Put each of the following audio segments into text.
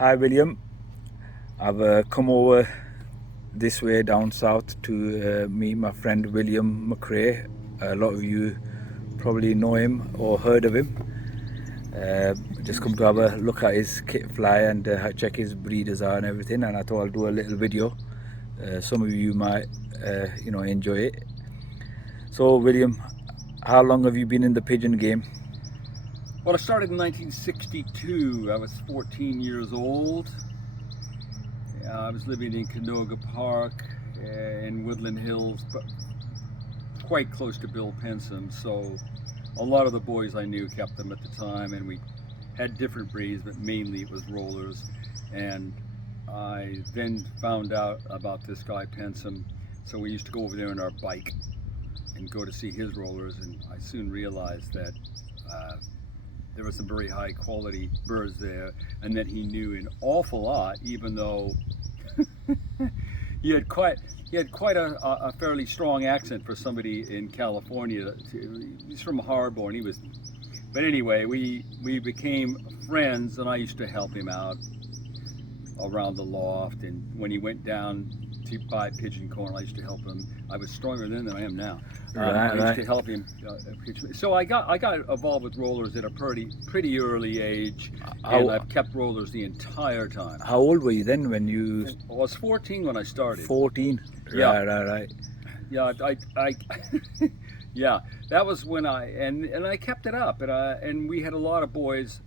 Hi William, I've come over this way down south to meet my friend William Mcrea. A lot of you probably know him or heard of him. Just come to have a look at his kit fly and check his breeders are and everything, and I thought I'll do a little video. Some of you might enjoy it. So William, how long have you been in the pigeon game? Well, I started in 1962. I was 14 years old. I was living in Canoga Park in Woodland Hills, but quite close to Bill Pensum. So a lot of the boys I knew kept them at the time, and we had different breeds, but mainly it was rollers. And I then found out about this guy Pensum, so we used to go over there on our bike and go to see his rollers, and I soon realized that there were some very high quality birds there, and that he knew an awful lot, even though he had quite a fairly strong accent for somebody in California. He's from Harborne. But anyway, we became friends, and I used to help him out around the loft, and when he went down to buy pigeon corn, I used to help him. I was stronger then than I am now. I used to help him. So I got involved with rollers at a pretty early age, and I've kept rollers the entire time. How old were you then when you? I was 14 when I started. 14. Yeah. Right. Yeah, I yeah, that was when I kept it up, and we had a lot of boys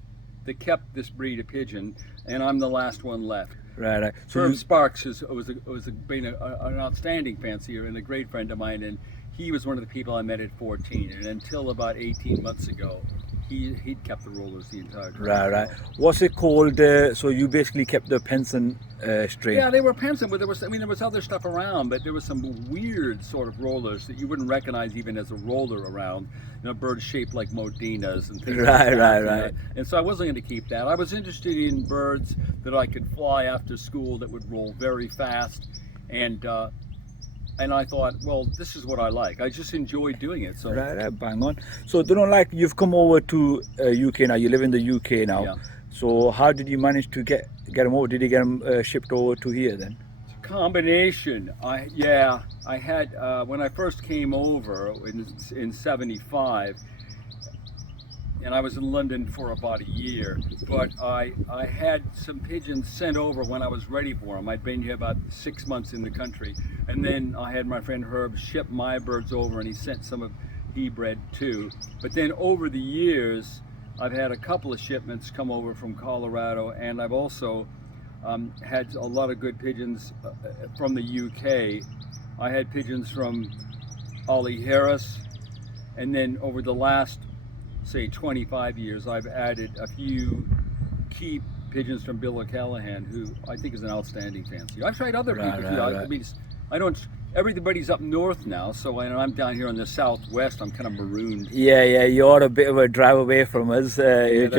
that kept this breed of pigeon, and I'm the last one left. Right. So Sparks was an outstanding fancier and a great friend of mine, and he was one of the people I met at 14, and until about 18 months ago, he'd kept the rollers the entire time. Right. What's it called? So you basically kept the Penson strain? Yeah, they were Penson, but there was other stuff around, but there was some weird sort of rollers that you wouldn't recognize even as a roller around. Birds shaped like Modinas and things like that. Right. And so I wasn't going to keep that. I was interested in birds that I could fly after school that would roll very fast, and I thought, well, this is what I like. I just enjoy doing it. So right, bang on. So you've come over to UK now. You live in the UK now. Yeah. So how did you manage to get them over? Did you get them shipped over to here then? Combination. I had when I first came over in '75, and I was in London for about a year, but I had some pigeons sent over when I was ready for them. I'd been here about 6 months in the country, and then I had my friend Herb ship my birds over, and he sent some of he bred too. But then over the years, I've had a couple of shipments come over from Colorado, and I've also had a lot of good pigeons from the UK. I had pigeons from Ollie Harris, and then over the last, say, 25 years, I've added a few key pigeons from Bill O'Callahan, who I think is an outstanding fancier. I've tried other people too. Right. I mean, I don't. Everybody's up north now, so I'm down here in the southwest. I'm kind of marooned. Yeah, you're a bit of a drive away from us. I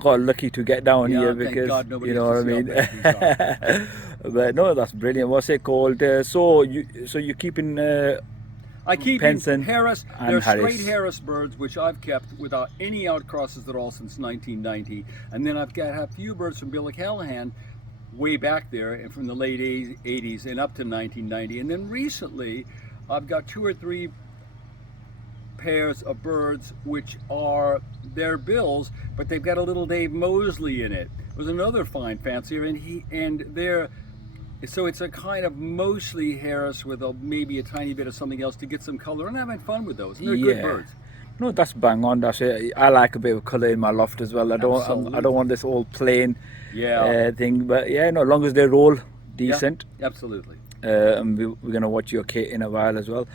got lucky to get down here because you know what I mean. But no, that's brilliant. What's it called? So you're keeping. I keep Penson Harris. and They're Harris. straight Harris birds, which I've kept without any outcrosses at all since 1990. And then I've got a few birds from Bill O'Callahan way back there and from the late 80s and up to 1990. And then recently, I've got 2 or 3 pairs of birds which are their bills, but they've got a little Dave Mosley in it. It was another fine fancier, so it's a kind of mostly Harris with maybe a tiny bit of something else to get some color, and I'm having fun with those. They're good birds. No, that's bang on. That's it. I like a bit of colour in my loft as well. I don't want this all plain thing. But as long as they roll decent. Yeah, absolutely. And we're gonna watch your kit in a while as well.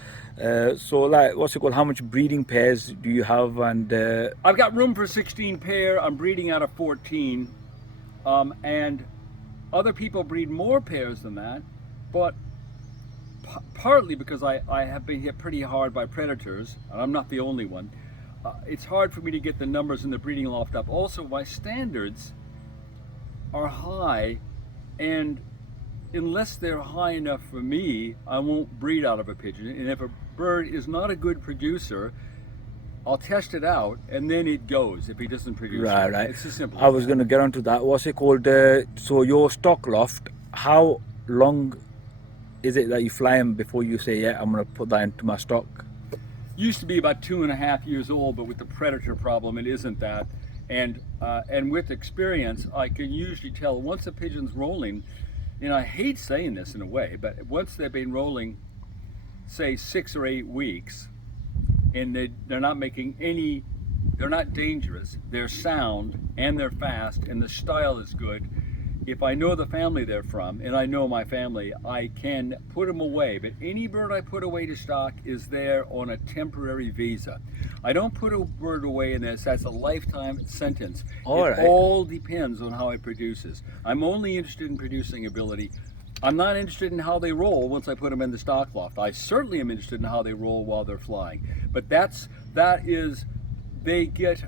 So what's it called? How much breeding pairs do you have? And I've got room for 16 pair. I'm breeding out of 14, and other people breed more pairs than that, but partly because I have been hit pretty hard by predators, and I'm not the only one. It's hard for me to get the numbers in the breeding loft up. Also, my standards are high, and unless they're high enough for me, I won't breed out of a pigeon. And if a bird is not a good producer, I'll test it out, and then it goes if he doesn't produce Right, it. right. It's as simple I as was that. going to get onto that. What's it called? So your stock loft, how long is it that you fly them before you say, yeah, I'm going to put that into my stock? Used to be about 2.5 years old, but with the predator problem, it isn't that. And with experience, I can usually tell once a pigeon's rolling, and I hate saying this in a way, but once they've been rolling, say 6 or 8 weeks, and they're not making any, they're not dangerous, they're sound, and they're fast, and the style is good. If I know the family they're from, and I know my family, I can put them away. But any bird I put away to stock is there on a temporary visa. I don't put a bird away in this as a lifetime sentence. All It right. all depends on how it produces. I'm only interested in producing ability. I'm not interested in how they roll once I put them in the stock loft. I certainly am interested in how they roll while they're flying. But they get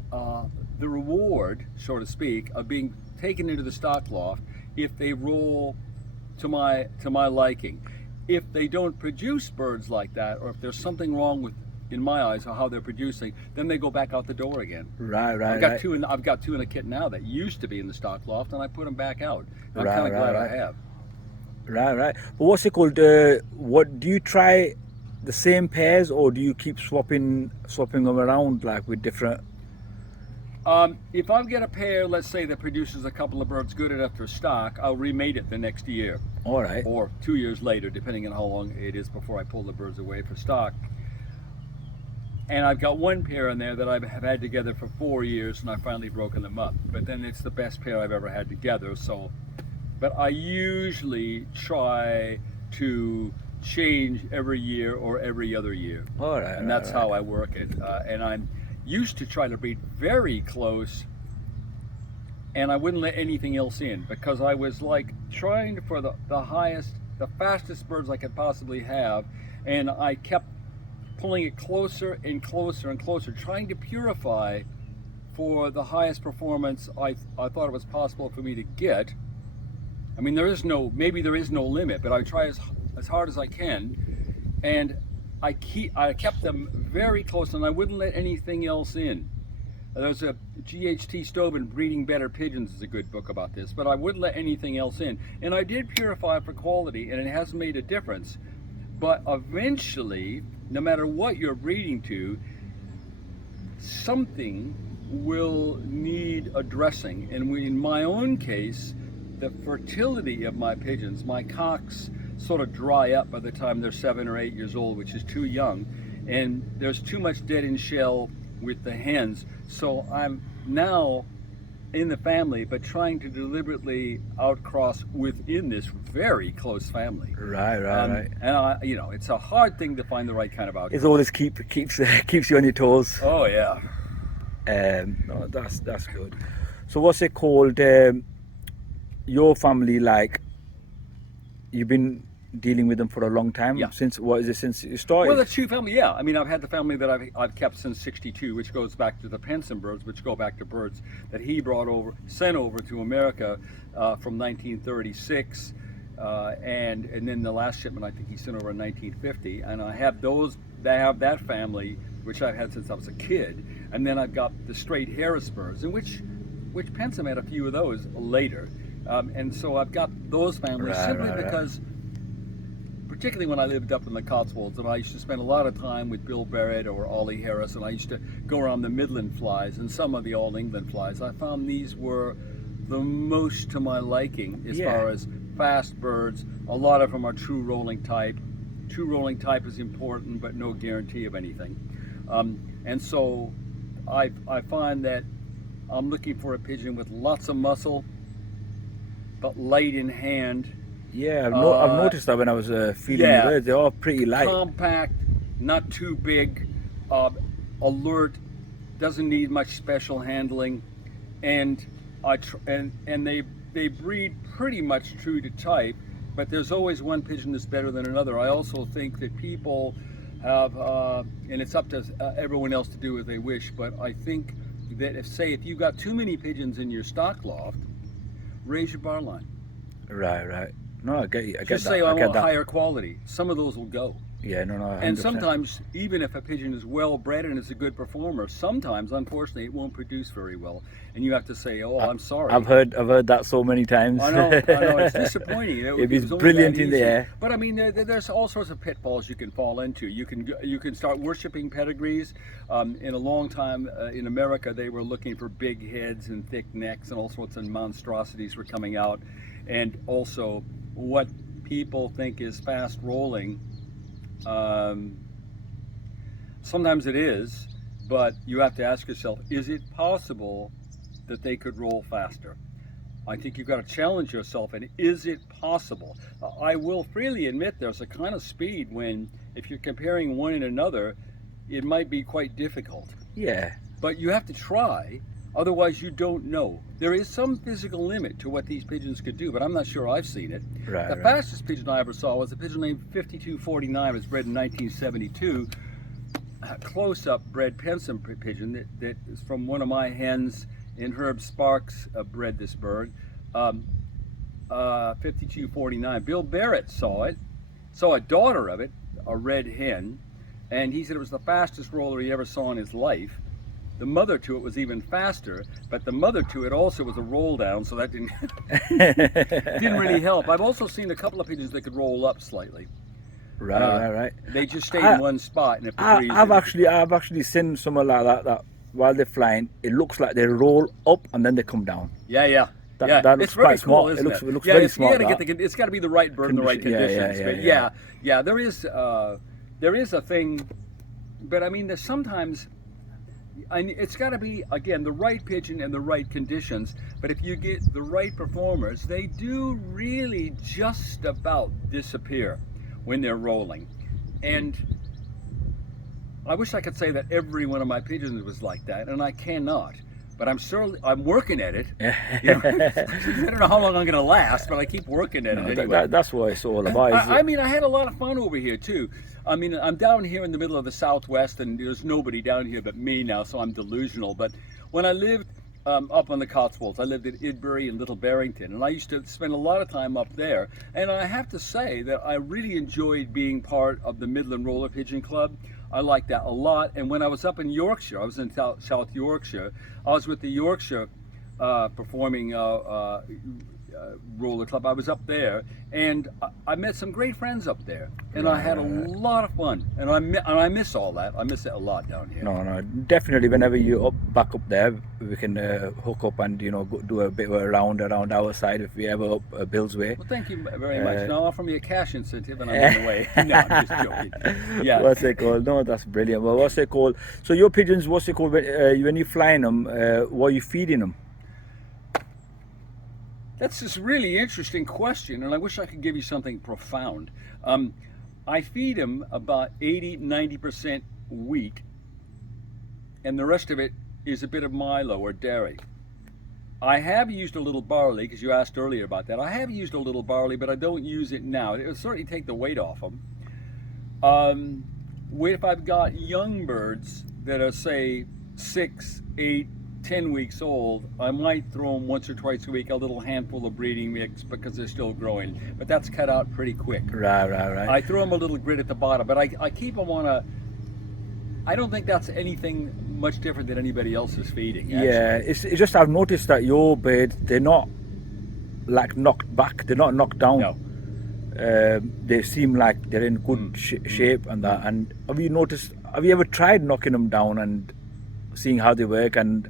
the reward, so to speak, of being taken into the stock loft if they roll to my liking. If they don't produce birds like that, or if there's something wrong with, in my eyes, how they're producing, then they go back out the door again. Right, right, I've got right. I've got two in a kit now that used to be in the stock loft, and I put them back out. I'm Right, kind of right, glad right. I have. Right, right. But what's it called? What do you try the same pairs, or do you keep swapping them around like with different? If I get a pair, let's say, that produces a couple of birds good enough for stock, I'll remate it the next year, All right. or 2 years later, depending on how long it is before I pull the birds away for stock. And I've got one pair in there that I have had together for 4 years, and I've finally broken them up. But then it's the best pair I've ever had together. So, but I usually try to change every year or every other year, All right. and that's how I work it. And I'm used to try to breed very close, and I wouldn't let anything else in because I was like trying for the highest, the fastest birds I could possibly have, and I kept pulling it closer and closer and closer, trying to purify for the highest performance I thought it was possible for me to get. I mean, maybe there is no limit, but I try as hard as I can, and I kept them very close, and I wouldn't let anything else in. There's a G.H.T. Stobin, Breeding Better Pigeons, is a good book about this, but I wouldn't let anything else in. And I did purify for quality, and it has made a difference. But eventually, no matter what you're breeding to, something will need addressing. And in my own case, the fertility of my pigeons, my cocks sort of dry up by the time they're 7 or 8 years old, which is too young. And there's too much dead in shell with the hens. So I'm now in the family, but trying to deliberately outcross within this very close family. Right, right. And it's a hard thing to find the right kind of outcross. It's always keeps you on your toes. Oh yeah. No, that's good. So what's it called? Your family, like, you've been dealing with them for a long time. Yeah. Since you started? Well, the Chu family, yeah. I mean, I've had the family that I've kept since '62, which goes back to the Penson birds, which go back to birds that he sent over to America from 1936, and then the last shipment I think he sent over in 1950. And I have that family, which I've had since I was a kid, and then I've got the straight Harris birds, in which Penson had a few of those later, and so I've got those families simply because. Particularly when I lived up in the Cotswolds, and I used to spend a lot of time with Bill Barrett or Ollie Harris, and I used to go around the Midland flies and some of the All England flies. I found these were the most to my liking as far as fast birds. A lot of them are true rolling type. True rolling type is important, but no guarantee of anything. And so I find that I'm looking for a pigeon with lots of muscle, but light in hand. Yeah, I've noticed that when I was feeding the birds. They're all pretty light. Compact, not too big, alert, doesn't need much special handling, and they breed pretty much true to type, but there's always one pigeon that's better than another. I also think that people have, and it's up to everyone else to do as they wish, but I think that if you've got too many pigeons in your stock loft, raise your bar line. Right. No, I get you. I get Just that. say I get want that. higher quality. Some of those will go. Yeah, no, 100%. And sometimes, even if a pigeon is well bred and is a good performer, sometimes, unfortunately, it won't produce very well, and you have to say, "Oh, I'm sorry." I've heard that so many times. I know, it's disappointing. It is was only brilliant that in the easy. air. But I mean, there's all sorts of pitfalls you can fall into. You can start worshiping pedigrees. In a long time in America, they were looking for big heads and thick necks, and all sorts of monstrosities were coming out. And also, what people think is fast rolling. Sometimes it is, but you have to ask yourself, is it possible that they could roll faster? I think you've got to challenge yourself, and is it possible? I will freely admit there's a kind of speed when, if you're comparing one and another, it might be quite difficult. Yeah. But you have to try, otherwise you don't know. There is some physical limit to what these pigeons could do, but I'm not sure I've seen it. Right, The right. fastest pigeon I ever saw was a pigeon named 5249. It was bred in 1972. A close-up bred Pensum pigeon that is from one of my hens, and Herb Sparks bred this bird. 5249. Bill Barrett saw it, saw a daughter of it, a red hen, and he said it was the fastest roller he ever saw in his life. The mother to it was even faster, but the mother to it also was a roll down, so that didn't didn't really help. I've also seen a couple of pigeons that could roll up slightly. Right. They just stayed in one spot, and if the breeze I've actually seen someone like that while they're flying, it looks like they roll up and then they come down. Yeah. That looks it's very quite cool, smart. isn't It looks yeah, very smart. It's got to be the right bird in the right conditions. Yeah. There is a thing, but I mean, there's sometimes. It's got to be, again, the right pigeon and the right conditions, but if you get the right performers, they do really just about disappear when they're rolling. And I wish I could say that every one of my pigeons was like that, and I cannot. But I'm working at it. You know, I don't know how long I'm going to last, but I keep working at it anyway. That's what it's all about. I mean, I had a lot of fun over here too. I mean, I'm down here in the middle of the Southwest, and there's nobody down here but me now, so I'm delusional. But when I lived up on the Cotswolds, I lived at Idbury and Little Barrington, and I used to spend a lot of time up there. And I have to say that I really enjoyed being part of the Midland Roller Pigeon Club. I like that a lot. And when I was up in Yorkshire, I was in South Yorkshire, I was with the Yorkshire performing roller club. I was up there, and I met some great friends up there, and I had a lot of fun, and I miss all that. I miss it a lot down here. No, definitely. Whenever you back up there, we can hook up and do a bit of a round around our side if we ever up Bill's Way. Well, thank you very much. Now offer me a cash incentive, and I'm on the way. No, I'm just joking. Yeah. What's it called? No, that's brilliant. Well, what's it called? So your pigeons, what's it called when you're flying them? What are you feeding them? That's this really interesting question, and I wish I could give you something profound. I feed them about 80-90% wheat, and the rest of it is a bit of Milo or dairy. I have used a little barley, because you asked earlier about that. I have used a little barley, but I don't use it now. It will certainly take the weight off them. If I've got young birds that are, say, 6, 8, 10 weeks old, I might throw them once or twice a week a little handful of breeding mix because they're still growing, but that's cut out pretty quick. Right. I throw them a little grit at the bottom, but I keep them on a. I don't think that's anything much different than anybody else is feeding. Actually. Yeah, it's just I've noticed that your bird, they're not like knocked back, they're not knocked down. No. They seem like they're in good shape and that. And have you ever tried knocking them down and seeing how they work? And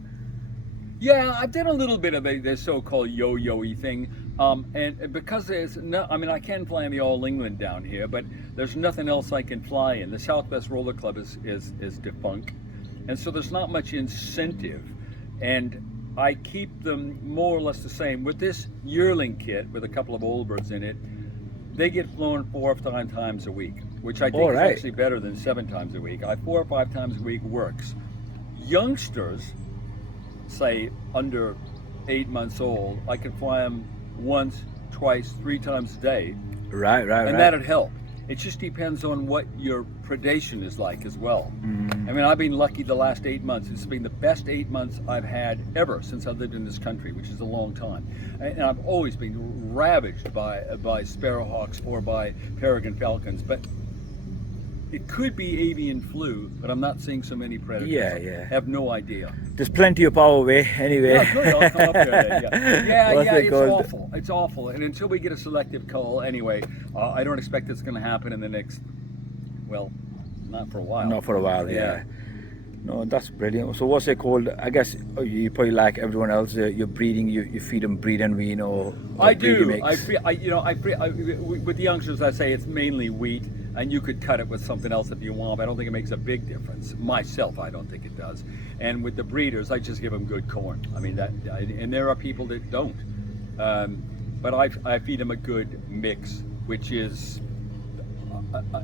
yeah, I've done a little bit of the so-called yo-yo-y thing, and because there's no, I mean, I can fly in the All England down here, but there's nothing else I can fly in. The Southwest Roller Club is defunct, and so there's not much incentive, and I keep them more or less the same. With this yearling kit with a couple of old birds in it, they get flown 4 or 5 times a week, which I think is actually better than 7 times a week. 4 or 5 times a week works. Youngsters, say under 8 months old, I can fly them once, twice, 3 times a day. Right. And that'd help. It just depends on what your predation is like as well. I mean, I've been lucky the last 8 months. It's been the best 8 months I've had ever since I lived in this country, which is a long time. And I've always been ravaged by sparrowhawks or by peregrine falcons. But it could be avian flu, but I'm not seeing so many predators. Yeah. I have no idea. There's plenty of our way anyway. Yeah, good. I'll come up there then. Yeah, What's it it's called? awful. It's awful. And until we get a selective cull, anyway, I don't expect it's going to happen in the next, well, not for a while. Not for a while, yeah. No, that's brilliant. So what's it called? I guess you probably like everyone else. You're breeding. You feed them breed and wean or I breeding do. mix. With the youngsters, I say it's mainly wheat, and you could cut it with something else if you want. But I don't think it makes a big difference. Myself, I don't think it does. And with the breeders, I just give them good corn. I mean and there are people that don't. But I feed them a good mix, which is.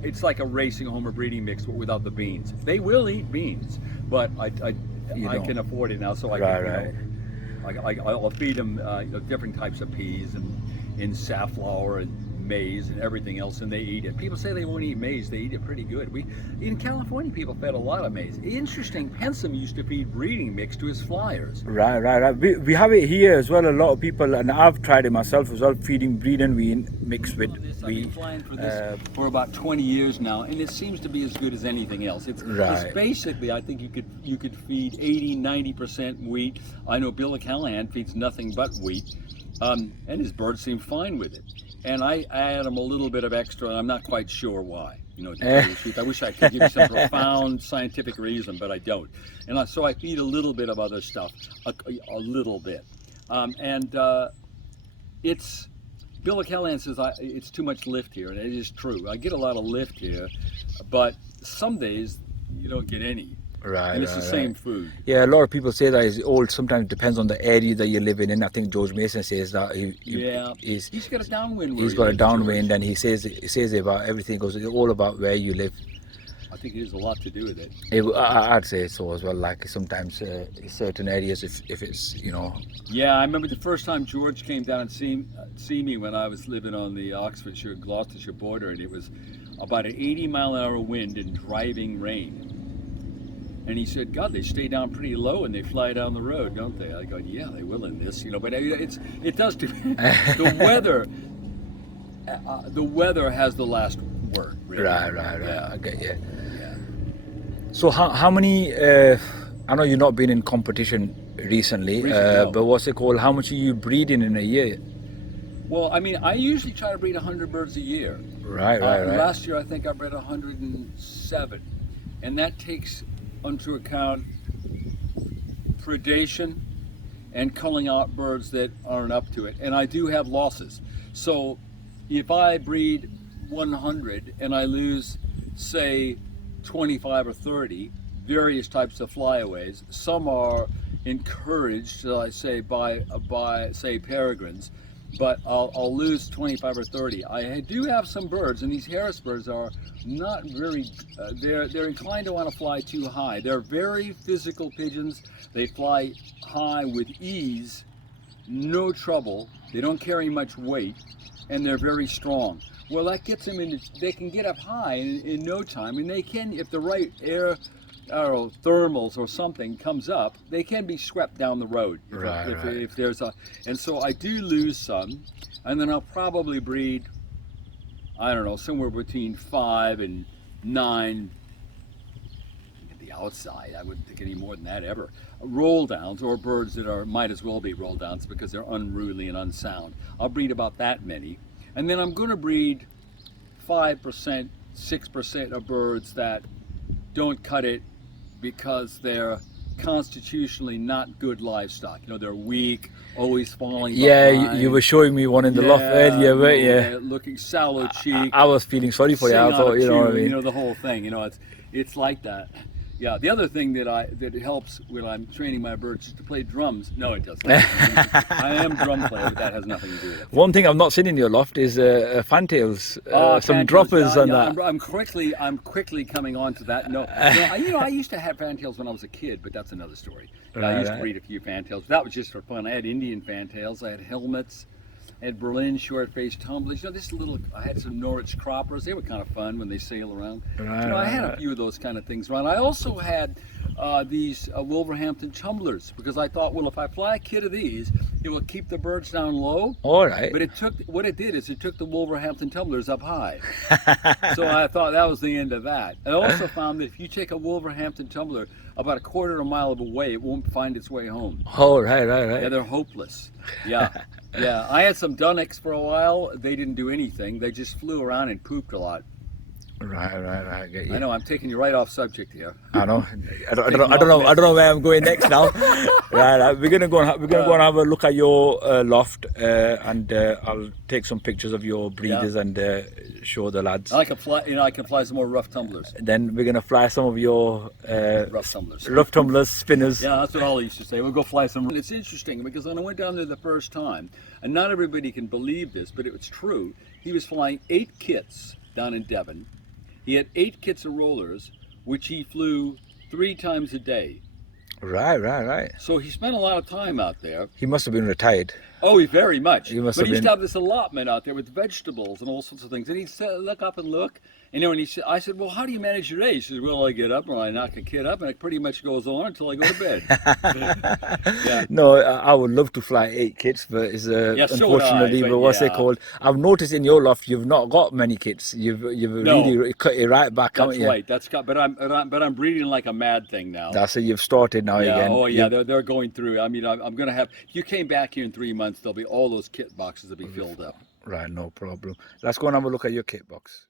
It's like a racing home or breeding mix, but without the beans. They will eat beans, but I can afford it now, so I'll feed them different types of peas and in safflower and maize and everything else, and they eat it. People say they won't eat maize; they eat it pretty good. In California, people fed a lot of maize. Interesting. Pensum used to feed breeding mix to his flyers. Right. We have it here as well. A lot of people, and I've tried it myself as well, feeding breed and wean mixed with I've been wheat. flying for this for about 20 years now, and it seems to be as good as anything else. It's basically, I think you could feed 80-90% wheat. I know Bill Callahan feeds nothing but wheat, and his birds seem fine with it. And I add them a little bit of extra, and I'm not quite sure why. To tell you the truth, I wish I could give you some profound scientific reason, but I don't. And so I feed a little bit of other stuff, a little bit. It's Bill Callahan says it's too much lift here, and it is true. I get a lot of lift here, but some days you don't get any. Right. And it's the same food. Yeah, a lot of people say that it's old. Sometimes it depends on the area that you're living in. I think George Mason says that he's got a downwind. He's got a downwind, and he says about everything. Goes it's all about where you live. I think it has a lot to do with it. I'd say so as well. Like sometimes certain areas, if it's Yeah, I remember the first time George came down and see me when I was living on the Oxfordshire-Gloucestershire border, and it was about an 80-mile-an-hour wind and driving rain. And he said, God, they stay down pretty low and they fly down the road, don't they? I go, yeah, they will in this, but it does depend. The weather has the last word. Really. Right. Yeah. I get you. Yeah. So how many, I know you've not been in competition recently, no. but what's it called? How much are you breeding in a year? Well, I mean, I usually try to breed 100 birds a year. Right. Last year, I think I bred 107. And that takes into account predation and culling out birds that aren't up to it. And I do have losses. So if I breed 100 and I lose, say, 25 or 30, various types of flyaways, some are encouraged, shall I say, by say, peregrines, but I'll lose 25 or 30. I do have some birds, and these Harrisburgs are not very, they're inclined to want to fly too high. They're very physical pigeons. They fly high with ease, no trouble. They don't carry much weight, and they're very strong. Well, that gets them into, they can get up high in no time, and they can, if the right thermals or something comes up, they can be swept down the road. If there's and so I do lose some, and then I'll probably breed, I don't know, somewhere between 5 and 9 at the outside. I wouldn't think any more than that ever. Roll downs, or birds that might as well be roll downs because they're unruly and unsound. I'll breed about that many, and then I'm going to breed 5%, 6% of birds that don't cut it because they're constitutionally not good livestock. They're weak, always falling behind. You were showing me one in the loft earlier, weren't you? Looking sallow cheek. I was feeling sorry for you. I thought, what I mean? The whole thing. It's like that. Yeah. The other thing that helps when I'm training my birds is to play drums. No, it doesn't. I am a drum player, but that has nothing to do with it. One thing I've not seen in your loft is fantails, some droppers and that. I'm quickly coming on to that. No, I used to have fantails when I was a kid, but that's another story. I used to breed a few fantails. That was just for fun. I had Indian fantails. I had helmets, had Berlin short-faced tumblers. You know, I had some Norwich croppers. They were kind of fun when they sail around. Right, You know, I had a right. few of those kind of things around. I also had these Wolverhampton tumblers because I thought, well, if I fly a kit of these, it will keep the birds down low. All right. But what it did is it took the Wolverhampton tumblers up high. So I thought that was the end of that. I also found that if you take a Wolverhampton tumbler about a quarter of a mile away, it won't find its way home. Oh, right. Yeah, they're hopeless. Yeah, yeah. I had some Dunnocks for a while. They didn't do anything. They just flew around and pooped a lot. Right. Get you. I know I'm taking you right off subject here. I know. I don't know where I'm going next now. Right. We're gonna go and have a look at your loft, and I'll take some pictures of your breeders and show the lads. I can fly. You know, I can fly some more rough tumblers. Then we're gonna fly some of your Rough tumblers. rough tumblers, spinners. Yeah, that's what Ollie used to say. We'll go fly some. It's interesting because when I went down there the first time, and not everybody can believe this, but it was true. He was flying 8 kits down in Devon. He had 8 kits of rollers, which he flew 3 times a day. Right. So he spent a lot of time out there. He must have been retired. Oh, very much. He must But have he used been. to have this allotment out there with vegetables and all sorts of things. And he'd look up and look. And, you know, and I said, well, how do you manage your day? He says, well, I get up and I knock a kid up and it pretty much goes on until I go to bed. Yeah. No, I would love to fly 8 kits, but it's Yeah, so would I, unfortunately, but but what's it yeah. called? I've noticed in your loft you've not got many kits. You've really cut it right back, haven't That's you? right. But I'm breeding like a mad thing now. That's it. You've started now Yeah. again. Oh yeah. They're going through. I mean, I'm going to have. If you came back here in 3 months, there'll be all those kit boxes will be filled up. Right, no problem. Let's go and have a look at your kit box.